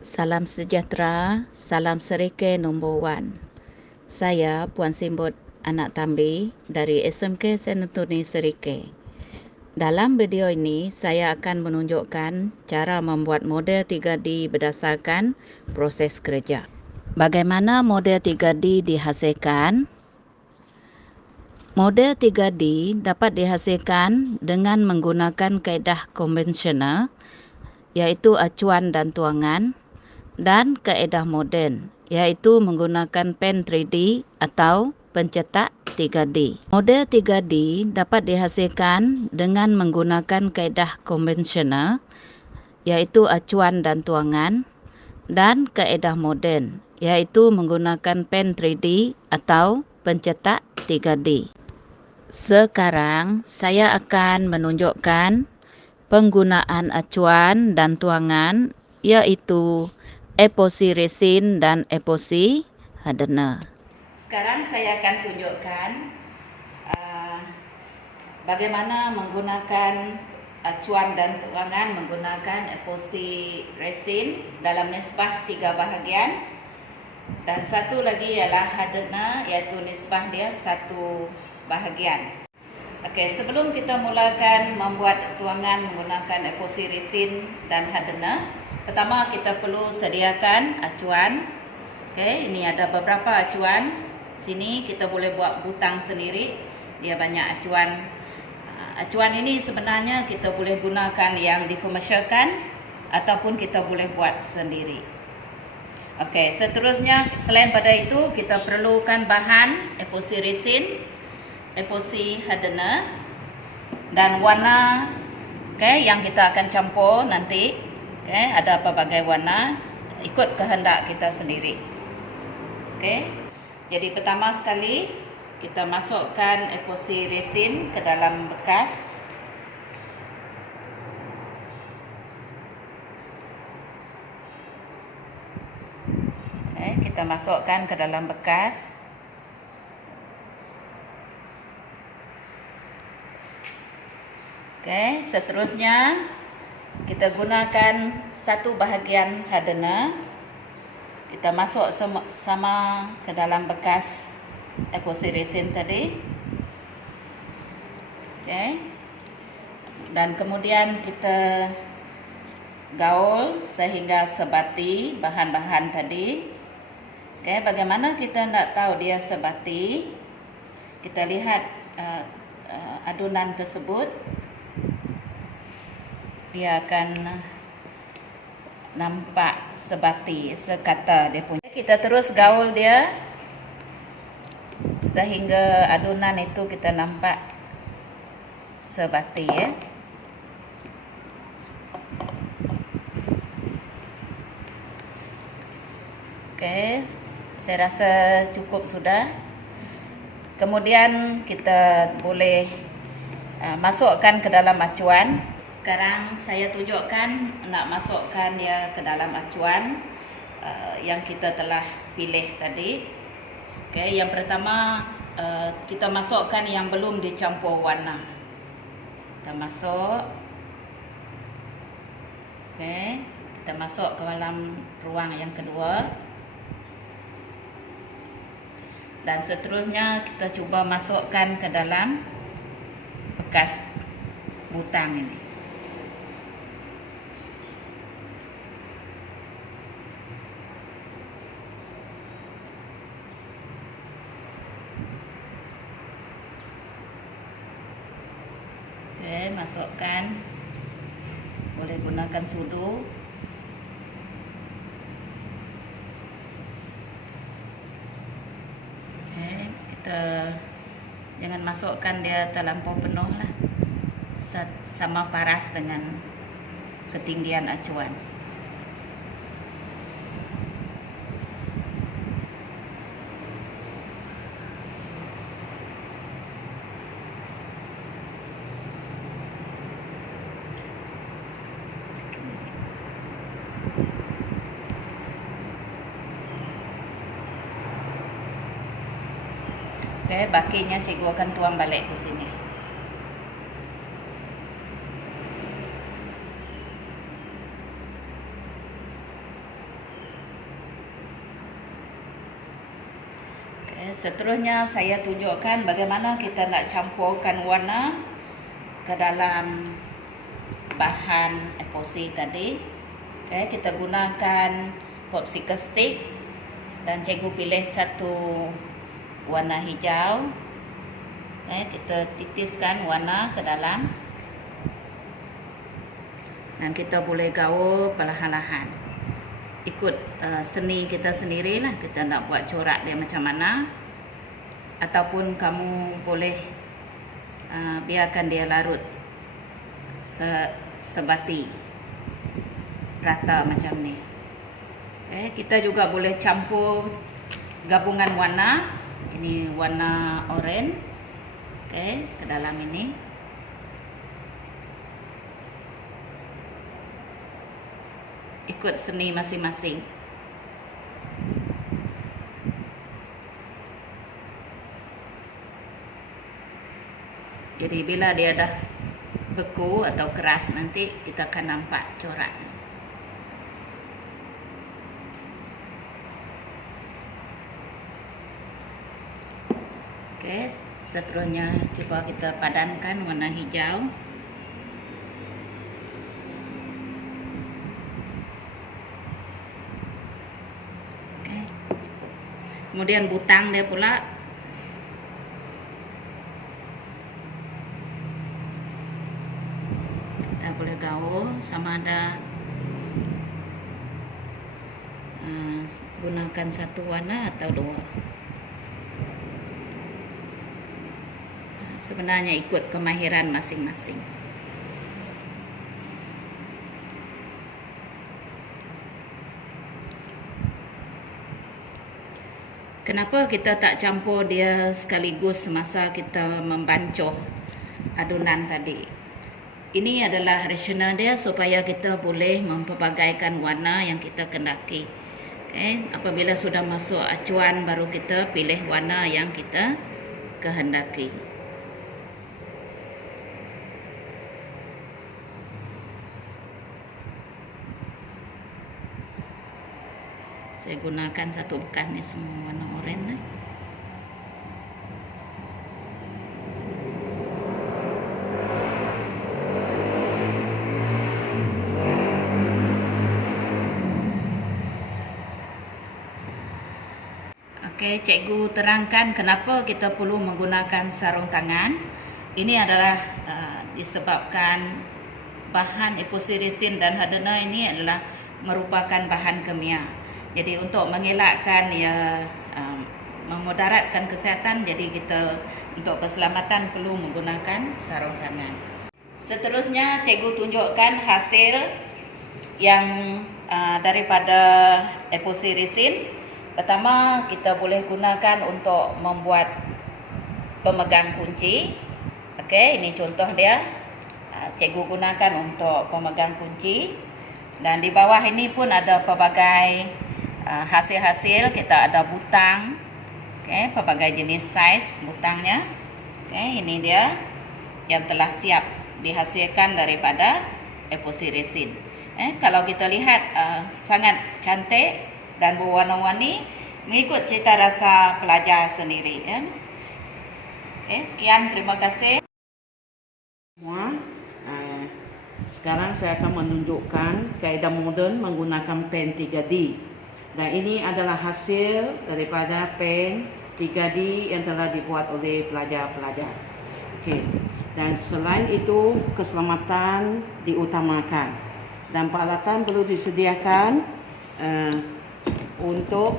Salam sejahtera, salam serikeh nombor 1. Saya Puan Simbot Anak Tambi dari SMK St. Antony Serikeh. Dalam video ini, saya akan menunjukkan cara membuat model 3D berdasarkan proses kerja. Bagaimana model 3D dihasilkan? Model 3D dapat dihasilkan dengan menggunakan kaedah konvensional, iaitu acuan dan tuangan, dan kaedah moden, iaitu menggunakan pen 3D atau pencetak 3D. Model 3D dapat dihasilkan dengan menggunakan kaedah konvensional, iaitu acuan dan tuangan, dan kaedah moden, iaitu menggunakan pen 3D atau pencetak 3D. Sekarang saya akan menunjukkan penggunaan acuan dan tuangan, iaitu epoxy resin dan epoxy hardener. Sekarang saya akan tunjukkan bagaimana menggunakan acuan dan tuangan menggunakan epoxy resin dalam nisbah 3 bahagian, dan satu lagi ialah hardener, iaitu nisbah dia 1 bahagian. Okey, sebelum kita mulakan membuat tuangan menggunakan epoxy resin dan hardener, pertama kita perlu sediakan acuan. Okey, ini ada beberapa acuan. Sini kita boleh buat butang sendiri. Dia banyak acuan. Acuan ini sebenarnya kita boleh gunakan yang dikomersialkan ataupun kita boleh buat sendiri. Okey, seterusnya selain pada itu kita perlukan bahan epoxy resin, epoxy hardener, dan warna yang kita akan campur nanti. Ada pelbagai warna ikut kehendak kita sendiri. Jadi pertama sekali kita masukkan epoxy resin ke dalam bekas. Kita masukkan ke dalam bekas. Seterusnya kita gunakan 1 bahagian hardener. Kita masuk sama ke dalam bekas epoxy resin tadi. Dan kemudian kita gaul sehingga sebati bahan-bahan tadi. Bagaimana kita nak tahu dia sebati? Kita lihat adunan tersebut. Dia akan nampak sebati, sekata dia punya. Kita terus gaul dia sehingga adunan itu kita nampak sebati, saya rasa cukup sudah. Kemudian kita boleh masukkan ke dalam acuan. Sekarang saya tunjukkan nak masukkan dia ke dalam acuan yang kita telah pilih tadi. Yang pertama kita masukkan yang belum dicampur warna. Kita masuk. Kita masuk ke dalam ruang yang kedua. Dan seterusnya kita cuba masukkan ke dalam bekas butang ini. Masukkan, boleh gunakan sudu. Kita jangan masukkan dia terlampau penuh lah, sama paras dengan ketinggian acuan. Bakinya cikgu akan tuang balik ke sini. Seterusnya saya tunjukkan bagaimana kita nak campurkan warna ke dalam bahan epoxy tadi. Kita gunakan popsicle stick dan cikgu pilih satu warna hijau. Kita titiskan warna ke dalam dan kita boleh gaul perlahan-lahan. Ikut seni kita sendirilah, kita nak buat corak dia macam mana, ataupun kamu boleh biarkan dia larut sebati rata macam ni. Kita juga boleh campur gabungan warna. Ini warna oranye ke dalam ini. Ikut seni masing-masing. Jadi bila dia dah beku atau keras, nanti kita akan nampak corak. Seterusnya coba kita padankan warna hijau. Kemudian butang dia pula. Kita boleh gaul sama ada gunakan satu warna atau dua. Sebenarnya ikut kemahiran masing-masing. Kenapa kita tak campur dia sekaligus semasa kita membancuh adunan tadi? Ini adalah rasional dia supaya kita boleh mempelbagaikan warna yang kita kendaki. Apabila sudah masuk acuan, baru kita pilih warna yang kita kehendaki. Saya gunakan satu bekas ni semua warna oranye. Cikgu terangkan kenapa kita perlu menggunakan sarung tangan. Ini adalah disebabkan bahan epoxy resin dan hardener ini adalah merupakan bahan kimia. Jadi untuk mengelakkan memudaratkan kesihatan, jadi kita untuk keselamatan perlu menggunakan sarung tangan. Seterusnya cikgu tunjukkan hasil yang daripada epoxy resin. Pertama, kita boleh gunakan untuk membuat pemegang kunci. Ini contoh dia. Cikgu gunakan untuk pemegang kunci. Dan di bawah ini pun ada pelbagai hasil-hasil. Kita ada butang, pelbagai jenis saiz butangnya. Ini dia yang telah siap dihasilkan daripada epoxy resin. Kalau kita lihat sangat cantik dan berwarna-warni, mengikut cita rasa pelajar sendiri. Sekian, terima kasih. Sekarang saya akan menunjukkan kaedah moden menggunakan pen 3D. Dan ini adalah hasil daripada pen 3D yang telah dibuat oleh pelajar-pelajar. Dan selain itu, keselamatan diutamakan. Dan peralatan perlu disediakan untuk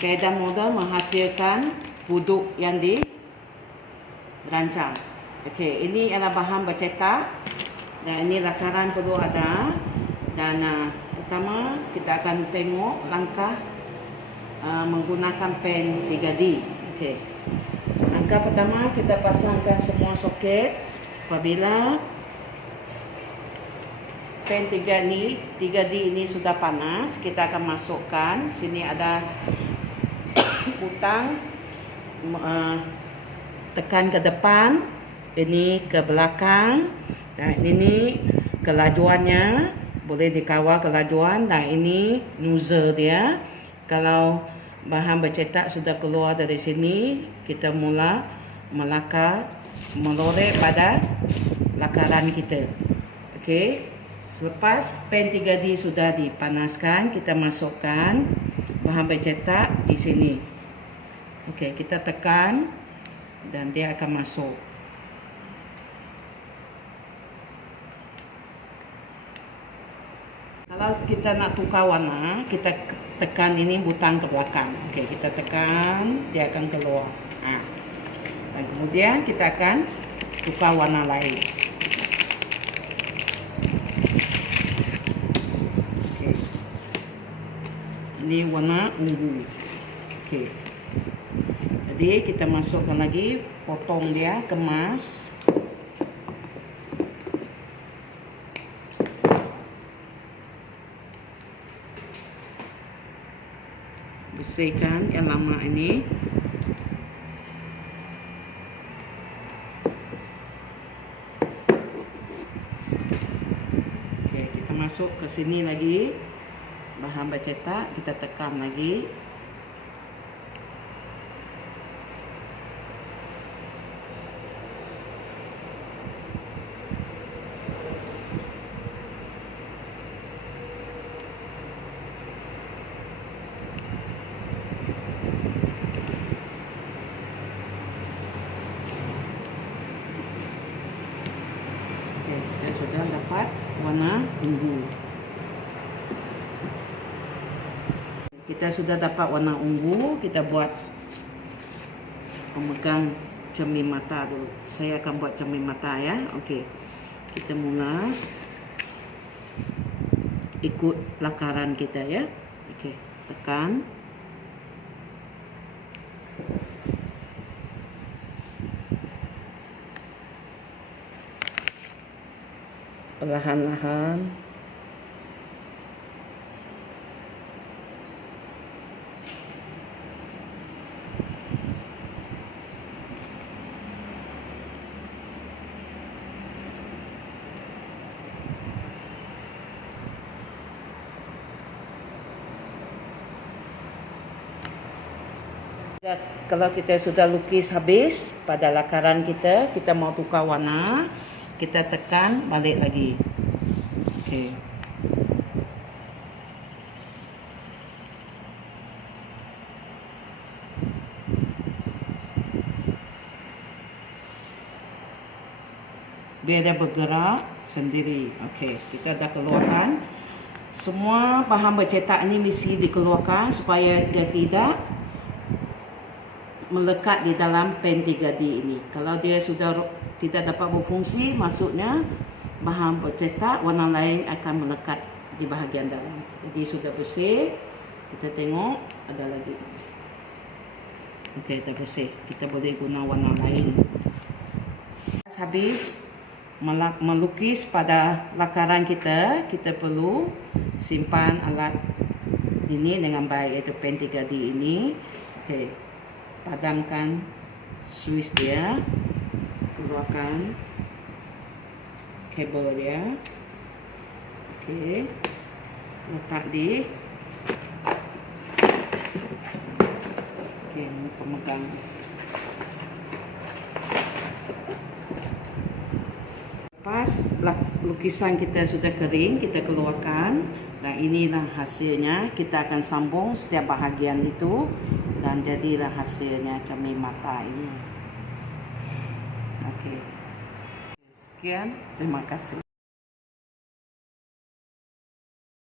kaedah moden menghasilkan produk yang dirancang. Ini adalah bahan bercetak dan ini lakaran perlu ada. Dan pertama kita akan tengok langkah menggunakan pen 3D. Langkah pertama, kita pasangkan semua soket. Apabila pen 3D ini sudah panas, kita akan masukkan. Sini ada butang, tekan ke depan, ini ke belakang, dan ini kelajuannya boleh dikawal kelajuan, dan ini nozzle dia. Kalau bahan bercetak sudah keluar dari sini, kita mula melakar, melorek pada lakaran kita. Okey. Selepas pen 3D sudah dipanaskan, kita masukkan bahan bercetak di sini. Okey, kita tekan dan dia akan masuk. Kalau kita nak tukar warna, kita tekan ini butang ke belakang. Okey, kita tekan, dia akan keluar. Dan kemudian kita akan tukar warna lain. Okey. Ini warna ungu. Okey. Jadi kita masukkan lagi, potong dia, kemas. Bersihkan yang lama ini. Okey, kita masuk ke sini lagi. Bahan bercetak kita tekan lagi. Kita sudah dapat warna ungu. Kita sudah dapat warna ungu. Kita buat pemegang cermin mata dulu. Saya akan buat cermin mata ya. Okey. Kita mula ikut lakaran kita ya. Okey, tekan. Perlahan-lahan kalau kita sudah lukis habis pada lakaran kita, kita mau tukar warna, kita tekan balik lagi. Okey. Dia ada bergerak sendiri. Okey, kita dah keluarkan. Semua bahan bercetak ini mesti dikeluarkan supaya dia tidak melekat di dalam pen 3D ini. Kalau dia sudah tidak dapat berfungsi, maksudnya bahan bercetak warna lain akan melekat di bahagian dalam. Jadi sudah bersih. Kita tengok ada lagi. Okey, dah bersih. Kita boleh guna warna lain. Habis melukis pada lakaran kita, kita perlu simpan alat ini dengan baik, iaitu pen 3D ini. Okey. Padamkan switch dia, keluarkan kabel dia. Okey, letak di pemegang. Lepas lukisan kita sudah kering, kita keluarkan. Dan inilah hasilnya. Kita akan sambung setiap bahagian itu. Dan jadilah hasilnya cermin mata ini. Okey. Sekian, terima kasih.